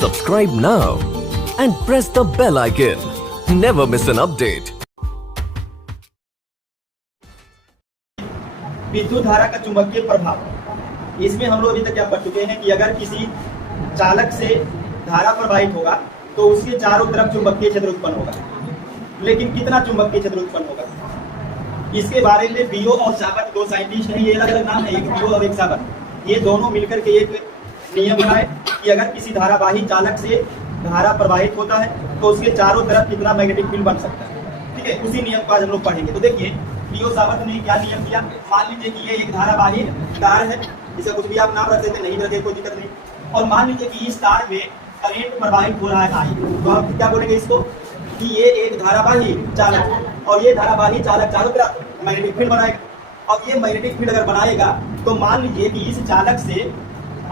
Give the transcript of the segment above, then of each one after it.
Subscribe now and press the bell icon. Never miss an update. विद्युत धारा का चुंबकीय प्रभाव, इसमें हम लोग अभी तक क्या पढ़ चुके हैं कि अगर किसी चालक से धारा प्रवाहित होगा तो उसके चारों तरफ चुंबकीय क्षेत्र उत्पन्न होगा। लेकिन कितना चुंबकीय क्षेत्र उत्पन्न होगा, इसके बारे में बियो और साबर्ट दो साइंटिस्ट हैं, ये अलग अलग नाम है, एक बियो और एक साबर्ट। ये दोनों मिलकर के एक नियम बनाए कि अगर किसी धारावाही चालक से धारा प्रवाहित होता है तो उसके चारों तरफ कितना मैग्नेटिक फील्ड बन सकता है। ठीक है, उसी नियम को आज हम लोग पढ़ेंगे। तो देखिए बियो साबर्ट ने क्या नियम दिया। मान लीजिए कि ये एक धारावाही तार है, इसका कुछ भी आप नाम रख देते, नहीं रखे कोई दिक्कत नहीं। और मान लीजिए कि इस तार में करंट प्रवाहित हो रहा है आई, तो आप क्या बोलेंगे इसको कि ये एक धारावाही चालक, और ये धारावाही चालक चारों तरफ मैग्नेटिक फील्ड बनाएगा। और ये मैग्नेटिक फील्ड अगर बनाएगा तो मान लीजिए कि इस चालक से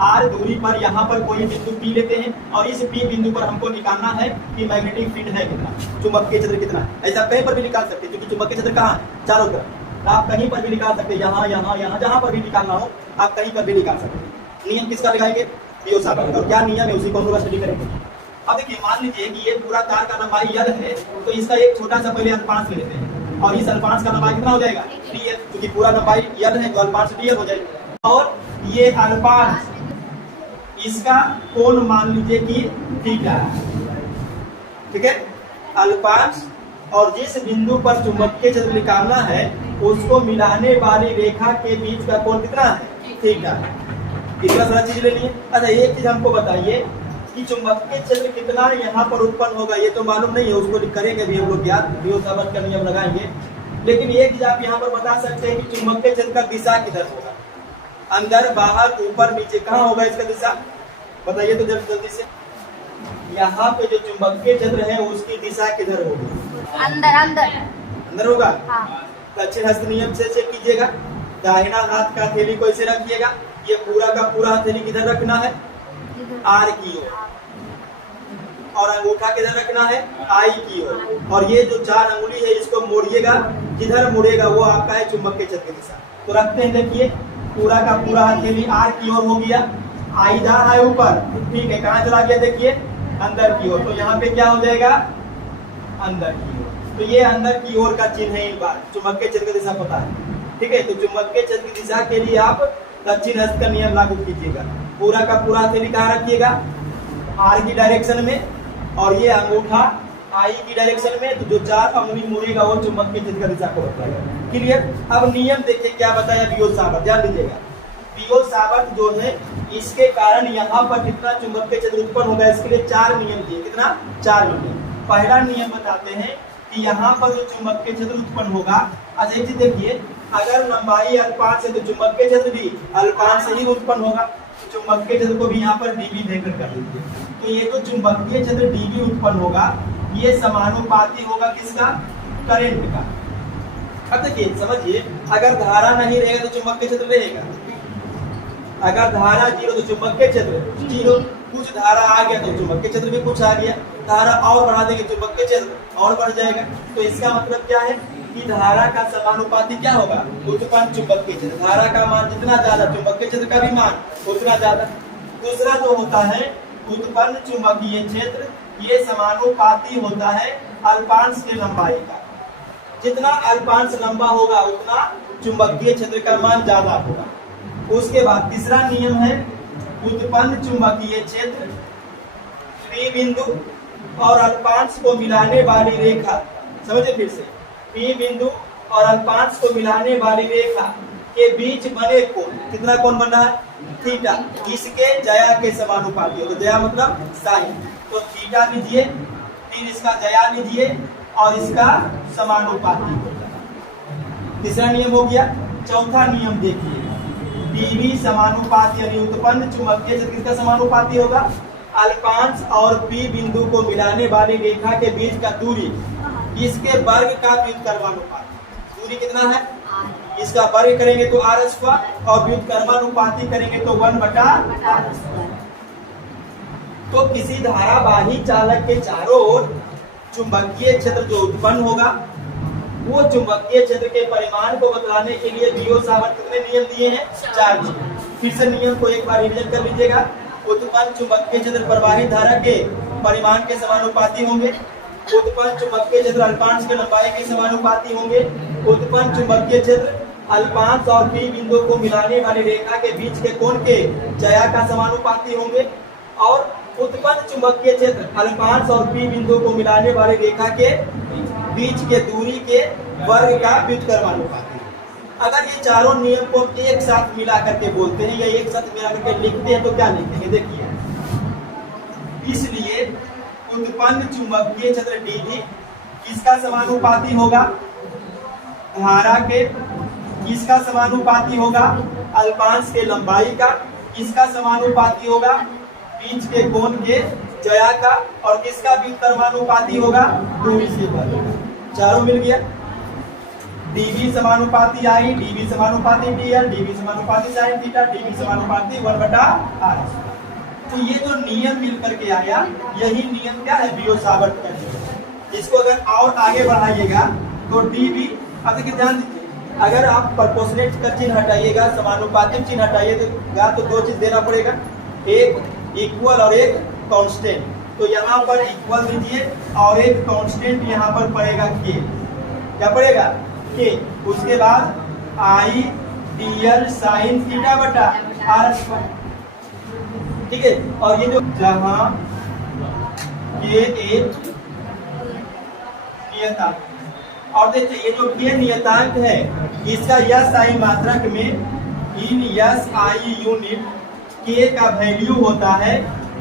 आर दूरी पर यहाँ पर कोई बिंदु पी लेते हैं और इस पी बिंदु पर हमको निकालना है कि मैग्नेटिक फील्ड है कितना, चुंबकीय क्षेत्र कितना है। ऐसा कहीं पर भी निकाल सकते हैं क्योंकि चुंबकीय क्षेत्र कहाँ है, चारों तरफ। आप कहीं पर भी निकाल सकते हैं, यहाँ यहाँ यहाँ जहाँ पर भी निकालना हो आप कहीं पर भी निकाल सकते हैं। नियम किसका लगाएंगे, बियो साबर्ट। और क्या नियम है उसी को हम लोग स्टडी करेंगे। अब देखिए मान लीजिए कि ये पूरा तार का लंबाई यल है, तो इसका एक छोटा सा पहले अल्पांश ले लेते हैं और इस अल्पांश का लंबाई कितना हो जाएगा, डीएल, क्योंकि पूरा लंबाई यल है तो अल्पांश डीएल हो जाएगा। और ये अल्पांश, इसका कोण मान लीजिए कि थीटा है। ठीक है, अल्पांश और जिस बिंदु पर चुंबकीय क्षेत्र निकालना है उसको मिलाने वाली रेखा के बीच का कोण कितना है, थीटा। इतना सारा चीज ले लिए। अच्छा एक चीज हमको बताइए कि चुंबकीय क्षेत्र कितना यहाँ पर उत्पन्न होगा, ये तो मालूम नहीं है, उसको करेंगे भी हम लोग याद, बियो साबर्ट का नियम लगाएंगे। लेकिन एक चीज आप यहाँ पर बता सकते हैं कि चुंबकीय क्षेत्र का दिशा किधर होगा, अंदर बाहर ऊपर नीचे, कहाँ होगा इसका दिशा, बताइए तो जल्दी से। यहाँ पे जो चुंबकीय क्षेत्र है उसकी दिशा किधर होगी, अंदर अंदर अंदर होगा। हाँ। दक्षिण हस्त नियम से चेक कीजिएगा। दाहिना हाथ का हथेली को ऐसे रखिएगा, ये पूरा का पूरा हथेली किधर रखना है, आर की ओर, और अंगूठा किधर रखना है, आई की ओर। और ये जो चार अंगुली है इसको मोड़िएगा, जिधर मुड़ेगा वो आपका है चुंबकीय क्षेत्र की दिशा। तो रखते हैं, देखिए पूरा का पूरा हथेली आर की ओर हो गया, आई जा रहा है ऊपर, ठीक है, कहाँ चला गया देखिए, अंदर की ओर। तो यहाँ पे क्या हो जाएगा, अंदर की ओर। तो ये अंदर की ओर का चिन्ह है, एक बार चुंबकीय क्षेत्र की दिशा पता है। ठीक है, तो चुंबकीय क्षेत्र की दिशा के लिए आप दक्षिण हस्त का नियम लागू कीजिएगा। पूरा का पूरा हथेली कहाँ रखिएगा, आर की डायरेक्शन में, और ये अंगूठा आई की डायरेक्शन में। तो जो चार अंगुली मुड़ेगा वो चुंबकीय क्षेत्र की दिशा को बताएगा। क्लियर। अब नियम देखिए क्या बताया बियो साबर्ट, ध्यान दीजिएगा। बियो साबर्ट जो है इसके कारण यहाँ पर कितना चुंबकीय क्षेत्र उत्पन्न होगा, इसके लिए चार नियम दिए। कितना, चार नियम। पहला नियम बताते हैं कि यहाँ पर जो चुंबकीय क्षेत्र उत्पन्न होगा, अच्छा एक चीज देखिए, अगर लंबाई अल्पांश है तो चुंबकीय क्षेत्र भी अल्पांश से ही उत्पन्न होगा। तो चुंबकीय क्षेत्र को भी यहाँ पर डीबी देकर कर लीजिए। तो ये जो चुंबकीय क्षेत्र डीबी उत्पन्न होगा ये समानुपाती होगा किसका, करंट का। अब देखिए समझिए, अगर धारा नहीं रहेगा तो चुंबकीय क्षेत्र रहेगा, अगर धारा जीरो तो चुंबकीय क्षेत्र जीरो, कुछ धारा आ गया तो चुंबकीय क्षेत्र भी कुछ आ गया, धारा और बढ़ा देंगे चुंबकीय क्षेत्र और बढ़ जाएगा। तो इसका मतलब क्या है कि धारा का समानुपाती क्या होगा, उत्पन्न चुंबकीय क्षेत्र। धारा का मान जितना ज्यादा चुंबकीय क्षेत्र का भी मान उतना ज्यादा। दूसरा जो होता है उत्पन्न चुंबकीय क्षेत्र, ये समानुपाती होता है अल्पांश के लंबाई का। जितना अल्पांश लंबा होगा उतना चुंबकीय क्षेत्र का मान ज्यादा होगा। उसके बाद तीसरा नियम है उत्पन्न चुंबकीय क्षेत्र पी बिंदु और अल्पांश को मिलाने वाली रेखा, समझे फिर से, पी बिंदु और अल्पांश को मिलाने वाली रेखा के बीच बने कोण, कितना कोण बन रहा है, थीटा, इसके जया के समानुपाती हो। तो जया मतलब साइन, तो थीटा लीजिए, फिर इसका जया लीजिए और इसका समानुपाती होगा। तीसरा नियम हो गया। चौथा नियम देखिए, डीबी समानुपाती यानी उत्पन्न चुंबकीय क्षेत्र किसका समानुपाती होगा, अल्पांश और पी बिंदु को मिलाने वाली रेखा के बीच का दूरी, इसके वर्ग का व्युत्क्रमानुपाती। दूरी कितना है, इसका वर्ग करेंगे तो आर स्क्वायर और व्युत्क्रमानुपाती करेंगे तो 1/r²। तो किसी धारावाही चालक के चारों ओर चुंबकीय क्षेत्र जो उत्पन्न होगा वो चुंबकीय क्षेत्र के परिमाण को बतलाने के लिए बियो साबर्ट कितने नियम दिए हैं, चार नियम। फिर से नियम को एक बार रिवीजन कर लीजिएगा। उत्पन्न चुंबकीय क्षेत्र प्रवाहित धारा के परिमाण के समानुपाती होंगे। उत्पन्न चुंबकीय क्षेत्र अल्पांश की लंबाई के समानुपाती होंगे। उत्पन्न चुंबकीय क्षेत्र अल्पांश और पी बिंदु को मिलाने वाली रेखा के बीच के कोण के ज्या का समानुपाती होंगे। और उत्पन्न चुंबकीय क्षेत्र अल्पांश और पी बिंदु को मिलाने वाली रेखा के बीच के दूरी के वर्ग का व्युत्क्रमानुपाती। अगर ये चारों नियम को एक साथ मिला करके बोलते हैं या एक साथ मिला करके लिखते हैं तो क्या लिखेंगे? देखिए, इसलिए उत्पन्न चुंबकीय क्षेत्र dV किसका समानुपाती होगा? धारा के। किसका समानुपाती होगा? अल्पांश के लंबाई का। किसका समानुपाती होगा? बीच के कोण के ज्या का। और किसका व्युत्क्रमानुपाती होगा? दूरी से वर्ग का। चारों मिल गया। dV समानुपाती I, dV समानुपाती dl, dV समानुपाती sin थीटा, dV समानुपाती 1/r। तो ये जो नियम मिल करके आया, यही नियम क्या है? बियो-सावर्त का नियम। इसको अगर और आगे बढ़ाइएगा तो dV, अब देखिए ध्यान दीजिए, अगर आप प्रोपोर्शनेट का चिन्ह हटाइएगा, समानुपाती चिन्ह हटाइएगा तो दो चीज देना पड़ेगा, एक इक्वल और एक कांस्टेंट। तो यहाँ पर इक्वल दीजिए और एक कांस्टेंट यहाँ पर पड़ेगा के। क्या पड़ेगा? के। उसके बाद I dl sin थीटा बटा r स्क्वायर। ठीक है। और ये जो जहां के एक नियतांक, और देखिए ये जो के नियतांक है, इसका यस आई मात्रक में इन यस आई यूनिट के का वैल्यू होता है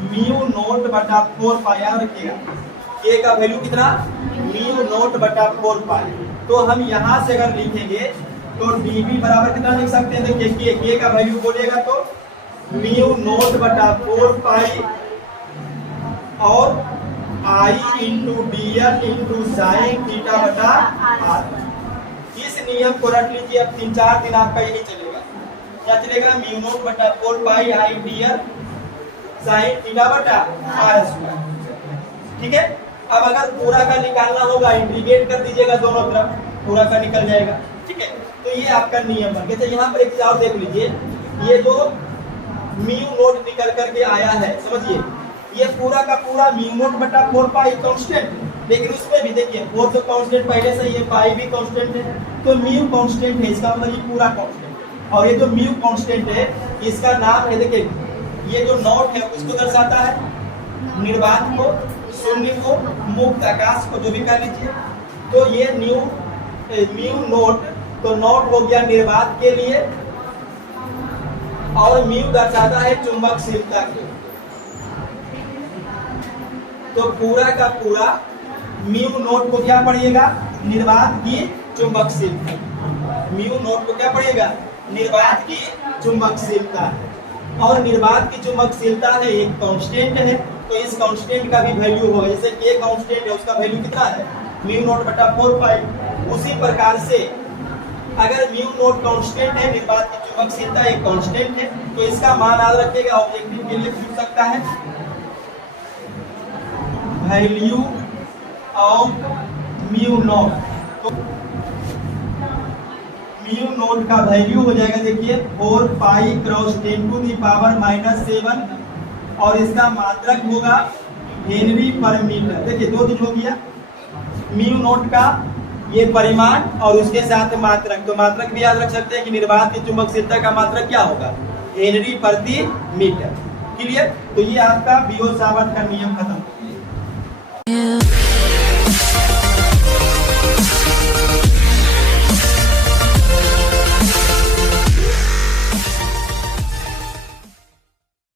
म्यू नोट बटा 4 पाई। याद रखिएगा, के का वैल्यू कितना? म्यू नोट बटा 4 पाई। तो हम यहाँ से अगर लिखेंगे तो dV बराबर कितना लिख सकते हैं? देखिए के का वैल्यू बोलेगा तो म्यू नोट बटा 4 पाई और I into dl into sine theta बटा r। इस नियम को रख लीजिए। अब 3-4 दिन आपका यही चलेगा। क्या चलेगा? म्यू नोट बटा 4 पाई I dl साइन थीटा बटा r स्क्वायर। ठीक है। अब अगर पूरा का निकालना होगा, इंटीग्रेट कर दीजिएगा दोनों तरफ, पूरा का निकल जाएगा। ठीक है। तो ये आपका नियम बन गया। तो यहाँ पर एक चीज और देख लीजिए, ये जो म्यू नोट निकल करके आया है, समझिए ये पूरा का पूरा म्यू नोट बटा 4 पाई कांस्टेंट, लेकिन उसमें भी देखिए 4 तो कांस्टेंट पहले से ही है, पाई भी कांस्टेंट है, तो म्यू कांस्टेंट है, इसका मतलब ये पूरा कांस्टेंट। और ये जो म्यू कांस्टेंट है, इसका नाम है, देखिए ये जो नोट है उसको दर्शाता है निर्वात को, शून्य को, मुक्त आकाश को, जो भी कर लीजिए। तो ये म्यू नोट, तो नोट हो गया निर्वात के लिए, और म्यू दर्शाता है चुंबकशीलता को। तो पूरा का पूरा म्यू नोट को क्या पढ़िएगा? निर्वात की चुंबकशीलता। म्यू नोट को क्या पढ़िएगा? निर्वात की चुंबकशीलता। और निर्वात की चुंबकशीलता है एक कांस्टेंट है, तो इस कांस्टेंट का भी वैल्यू होगा। जैसे के कांस्टेंट है, उसका वैल्यू कितना है? म्यू नोट बटा 4 पाई। उसी प्रकार से अगर म्यू नोट कांस्टेंट है, निर्वात की चुंबकशीलता एक कांस्टेंट है, तो इसका मान याद रखिएगा, ऑब्जेक्टिव के लिए पूछ सकता है, वैल्यू ऑफ म्यू नोट। तो म्यू नोट का वैल्यू हो जाएगा, देखिए 4 पाई क्रॉस 10 टू द पावर -7, और इसका मात्रक होगा हेनरी पर मीटर। देखिए दो चीज हो गया, म्यू नोट का ये परिमाण और उसके साथ मात्रक। तो मात्रक भी याद रख सकते हैं कि निर्वात की चुंबकशीलता का मात्रक क्या होगा? हेनरी प्रति मीटर। क्लियर? तो ये आपका बियो-सावर्त का नियम खत्म।